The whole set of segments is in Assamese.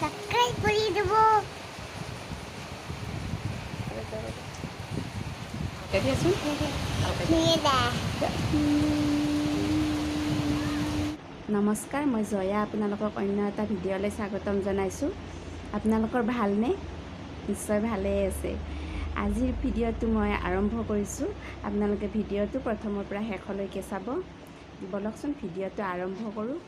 সাবস্ক্ৰাইব কৰে দেব নমস্কাৰ, মই জয়া আপোনালোকক অন্য এটা ভিডিঅ'লৈ স্বাগতম জনাইছোঁ। আপোনালোকৰ ভালনে? নিশ্চয় ভালেই আছে। আজিৰ ভিডিঅ'টো মই আৰম্ভ কৰিছোঁ। আপোনালোকে ভিডিঅ'টো প্ৰথমৰ পৰা শেষলৈকে চাব। বলকচোন ভিডিঅ'টো আৰম্ভ কৰোঁ।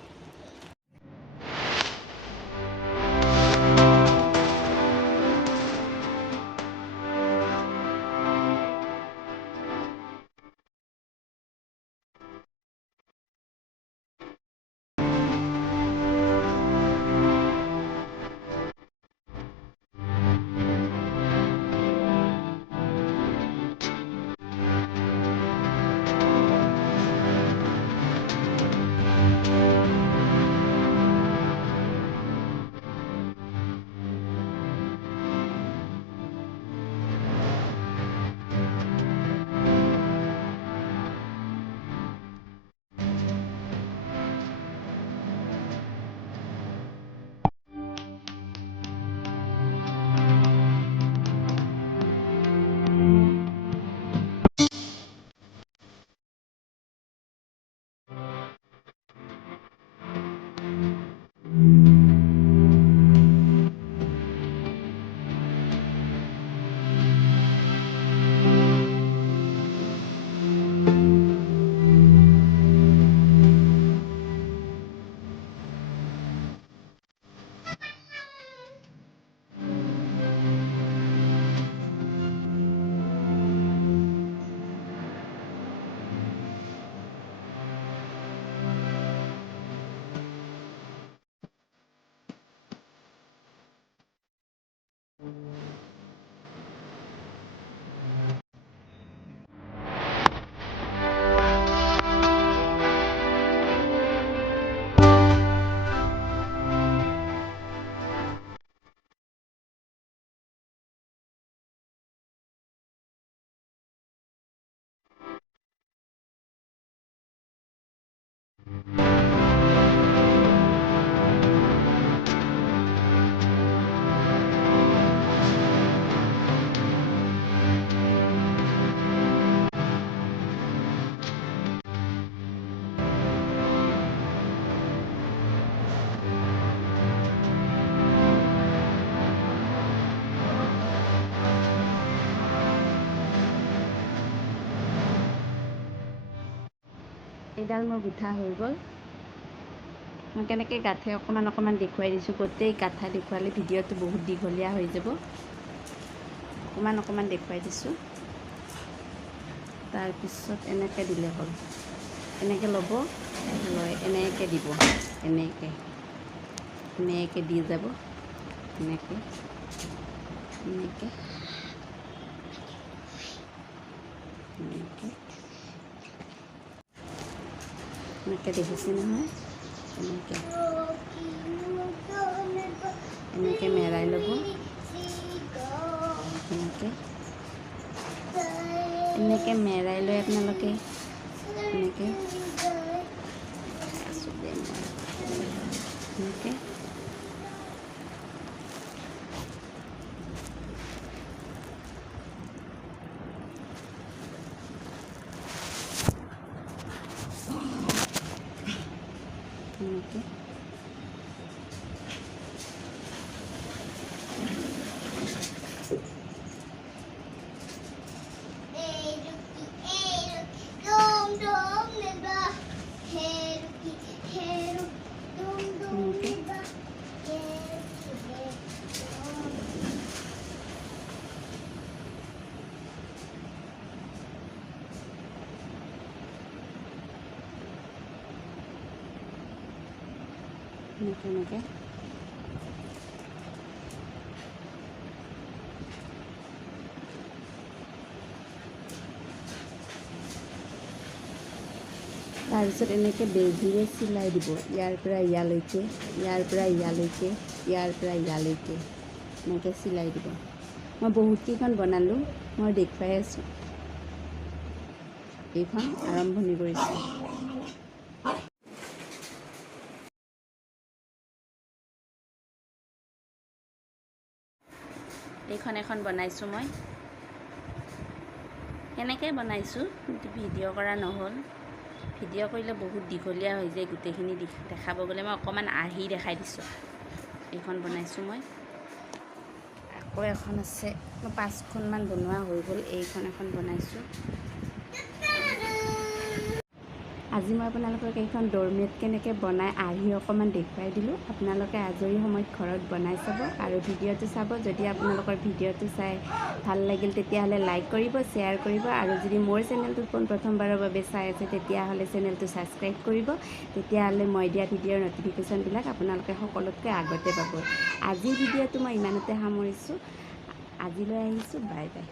এইডাল মোৰ গুঠা হৈ গ'ল। মই কেনেকৈ গাঁঠে অকণমান দেখুৱাই দিছোঁ। গোটেই গাঁঠা দেখুৱালে ভিডিঅ'টো বহুত দীঘলীয়া হৈ যাব। অকণমান দেখুৱাই দিছোঁ। তাৰপিছত এনেকৈ দিলে হ'ল। এনেকৈ ল'ব, লৈ এনেকৈ দিব, এনেকৈ দি যাব, এনেকৈ এনেকৈ দেখিছে নহয়? এনেকৈ মেৰাই ল'ব। এনেকৈ মেৰাই লৈ আপোনালোকে এনেকৈ এনেকৈ এনেকৈ তাৰপিছত এনেকৈ বেজীৰে চিলাই দিব। ইয়াৰ পৰা ইয়ালৈকে, ইয়াৰ পৰা ইয়ালৈকে, ইয়াৰ পৰা ইয়ালৈকে এনেকৈ চিলাই দিব। মই বহুতকেইখন বনালোঁ, মই দেখুৱাই আছোঁ। এইখন আৰম্ভণি কৰিছোঁ। এইখন এখন বনাইছোঁ মই, এনেকৈ বনাইছোঁ, কিন্তু ভিডিঅ' কৰা নহ'ল। ভিডিঅ' কৰিলে বহুত দীঘলীয়া হৈ যায়, গোটেইখিনি দেখাব গ'লে মই অকণমান আৰ্হি দেখাই দিছোঁ। এইখন বনাইছোঁ মই, আকৌ এখন আছে, 5খনমান বনোৱা হৈ গ'ল, এইখন এখন বনাইছোঁ। আজি মই আপোনালোকক এইখন ড'ৰমেট কেনেকৈ বনাই আৰ্হি অকণমান দেখুৱাই দিলোঁ। আপোনালোকে আজৰি সময়ত ঘৰত বনাই চাব আৰু ভিডিঅ'টো চাব। যদি আপোনালোকৰ ভিডিঅ'টো চাই ভাল লাগিল তেতিয়াহ'লে লাইক কৰিব, শ্বেয়াৰ কৰিব, আৰু যদি মোৰ চেনেলটো প্ৰথমবাৰৰ বাবে চাই আছে তেতিয়াহ'লে চেনেলটো ছাবস্ক্ৰাইব কৰিব। তেতিয়াহ'লে মই দিয়া ভিডিঅ'ৰ ন'টিফিকেশ্যনবিলাক আপোনালোকে সকলোতকৈ আগতে পাব। আজিৰ ভিডিঅ'টো মই ইমানতে সামৰিছোঁ। আজিলৈ আহিছোঁ, বাই বাই।